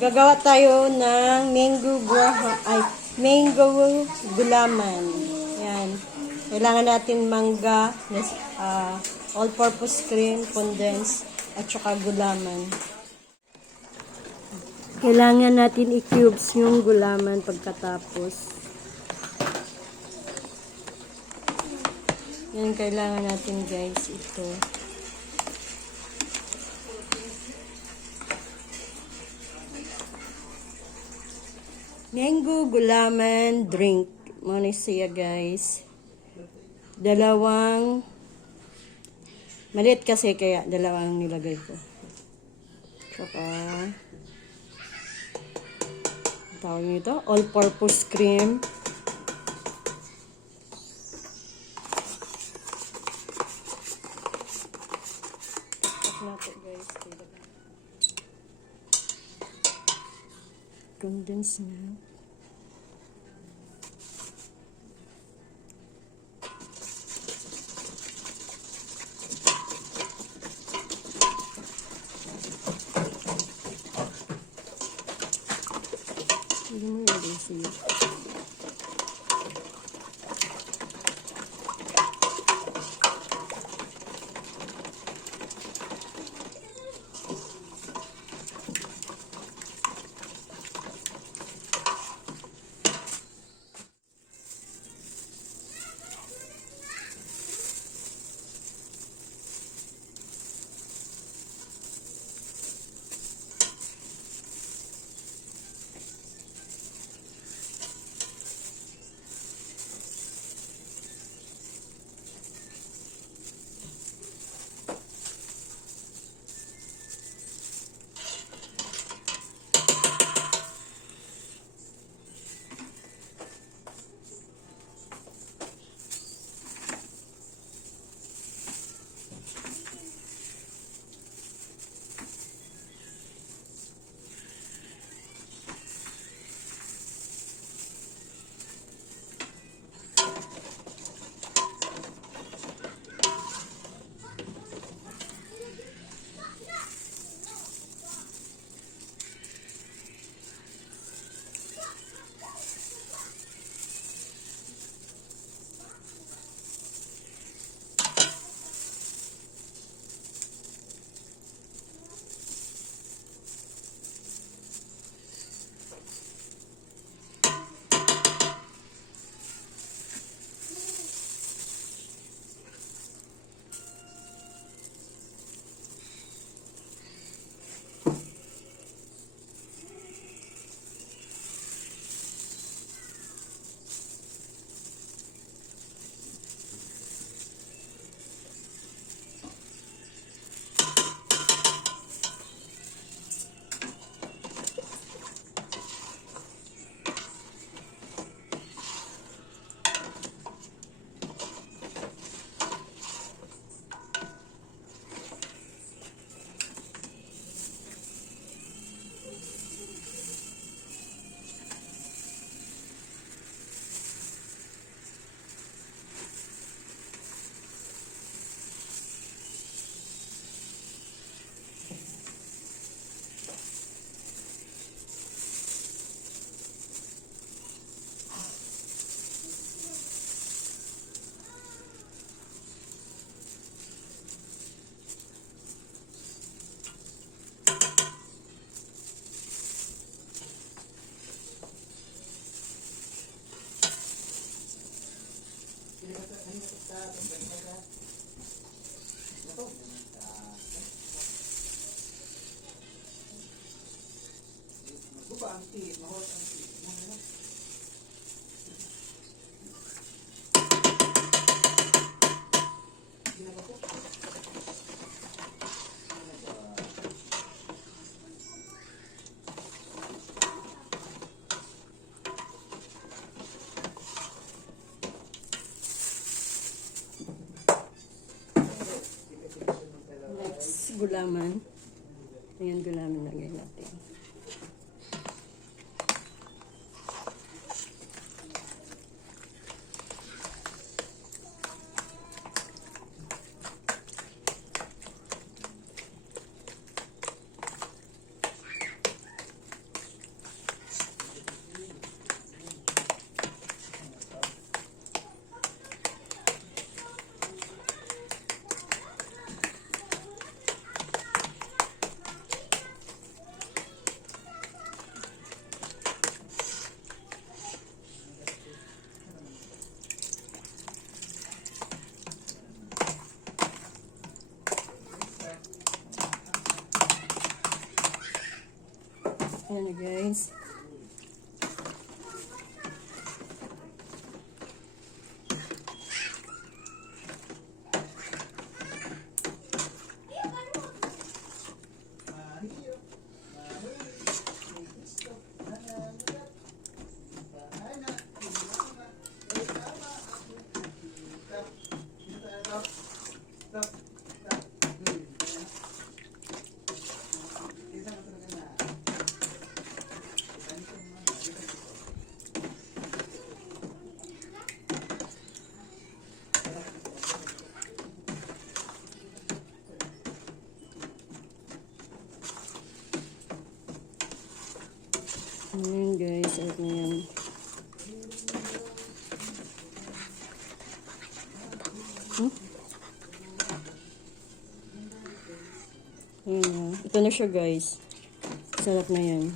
Gagawa tayo ng mango gulaman. Yan. Kailangan natin mangga, all-purpose cream, condensed, at saka gulaman. Kailangan natin i-cubes yung gulaman pagkatapos. Yan, kailangan natin guys, ito. Mango gulaman drink. Muna siya guys. Dalawang maliit kasi kaya dalawang nilagay ko. Saka tawag nito, all-purpose cream. Natin guys, condensed milk. Hindi mo yung siya. Gulaman. Ayan, gulaman lagay natin. Ayan na guys. Ayan guys, ayun na yan. Ayan na. Ito na siya guys. Sarap na yan.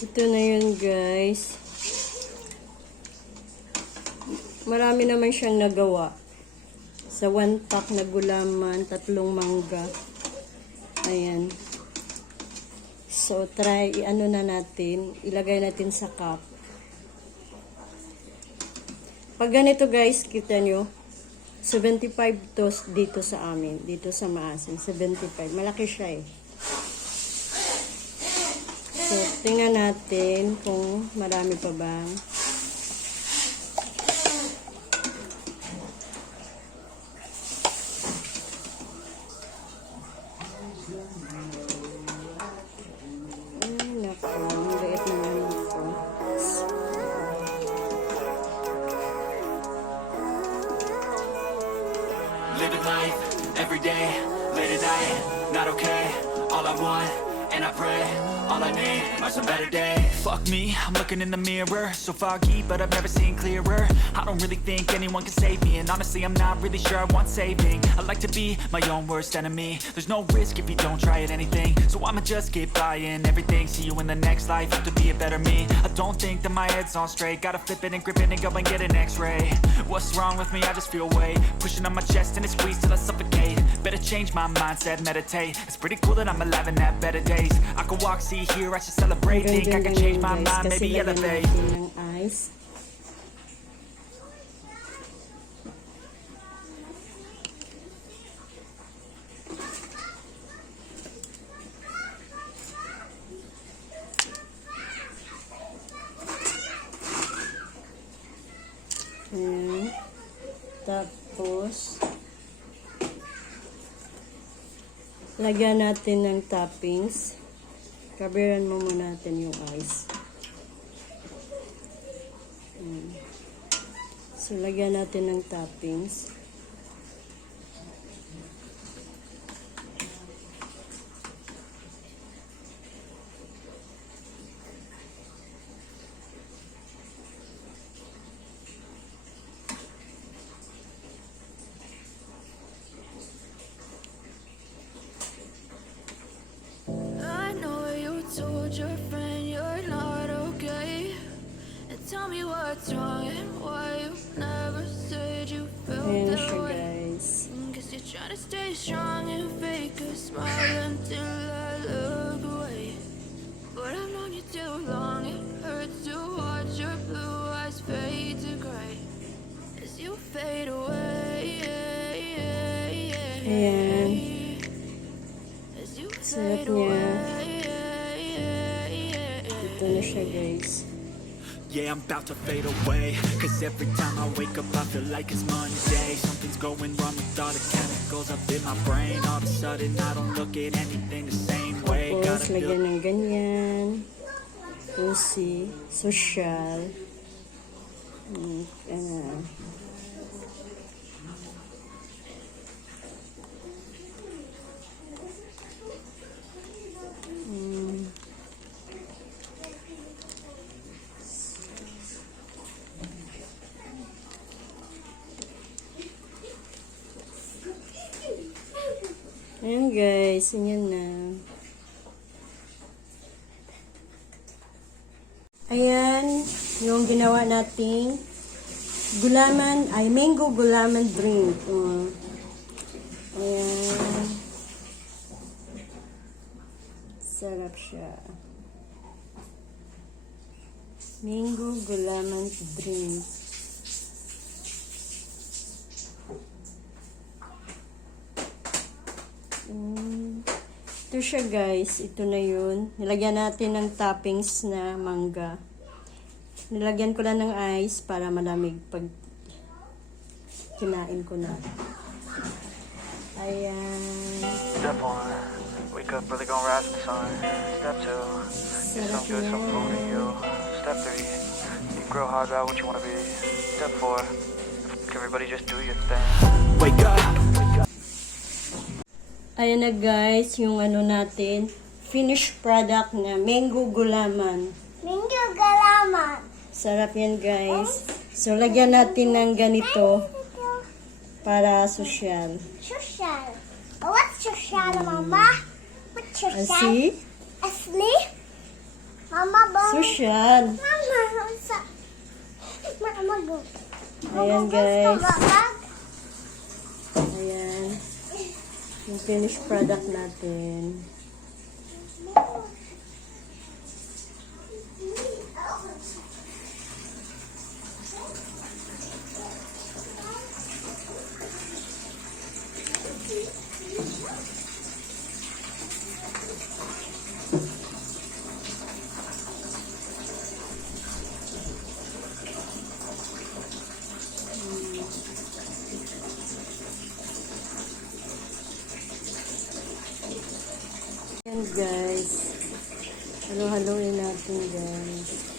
Ito na yun guys. Marami naman siyang nagawa. Sa 1 pack na gulaman, 3 mangga. Ayan. So try, ano na natin, ilagay natin sa cup. Pag ganito guys, kita nyo, 75 to dito sa amin, dito sa Maasin, 75. Malaki siya eh. So, tingnan natin kung marami pa ba. Ay, naku. Ang liit na naman ito. Living life, every day, late at night, not okay. All I want, and I pray, all I need are some better days. Fuck me, I'm looking in the mirror, so foggy, but I've never seen clearer. I don't really think anyone can save me, and honestly I'm not really sure I want saving. I like to be my own worst enemy. There's no risk if you don't try at anything, so I'ma just keep buying everything. See you in the next life, have to be a better me. I don't think that my head's on straight, gotta flip it and grip it and go and get an x-ray. What's wrong with me? I just feel weight pushing on my chest and it squeezes till I suffocate. Better change my mindset, meditate. It's pretty cool that I'm alive and have better days. I could walk, see, hear, I should celebrate. Think I can change my mind, maybe elevate. Ng ice. Ayan. Tapos, lagyan natin ng toppings. Kabiran mo muna natin yung ice. So, lagyan natin ng toppings. I know you told your friend you're not okay, and tell me what's wrong and why you never said you felt Ayan that siya way. guys. Cause you're trying to stay strong and fake a smile until I look away. But I've known you too long, it hurts to watch your blue eyes fade to gray as you fade away. Ayan. As you Sarap fade niya. away. Ito na siya guys. Yeah, I'm about to fade away, cause every time I wake up I feel like it's Monday. Something's going wrong with all the chemicals up in my brain. All of a sudden I don't look at anything the same way. Tapos, Gotta lagyan feel ng ganyan. Cozy. Social. Ayan guys, ayan na. Ayan, yung ginawa nating gulaman, ay mango gulaman drink. Ayan. Sarap siya. Mango gulaman drink. Ito siya guys. Ito na yun. Nilagyan natin ng toppings na mangga. Nilagyan ko lang ng ice para malamig pag kinain ko na. Ayan. Step 1, wake up early, gonna rise with the sun. Step 2, get Sarap some good, some food in you. Step 3, you grow hard about what you wanna be. Step 4, everybody just do your thing. Wake up. Ayan na guys, yung ano natin, finished product na mango gulaman. Mango Gulaman. Sarap yan guys. So, lagyan natin ng ganito para social. Social. Oh, what's social, Mama? What's social? See? Asleep? Mama, bang? Social. Mama, sa... Mama, go. Ayan guys. Mama, Ayan. Yung finished product natin. Ayan guys. Halo-haloin natin guys.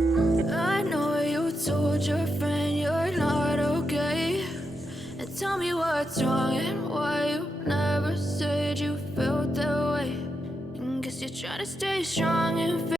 I know you told your friend you're not okay. And tell me what's wrong and why you never said you felt that way. And guess you're trying to stay strong and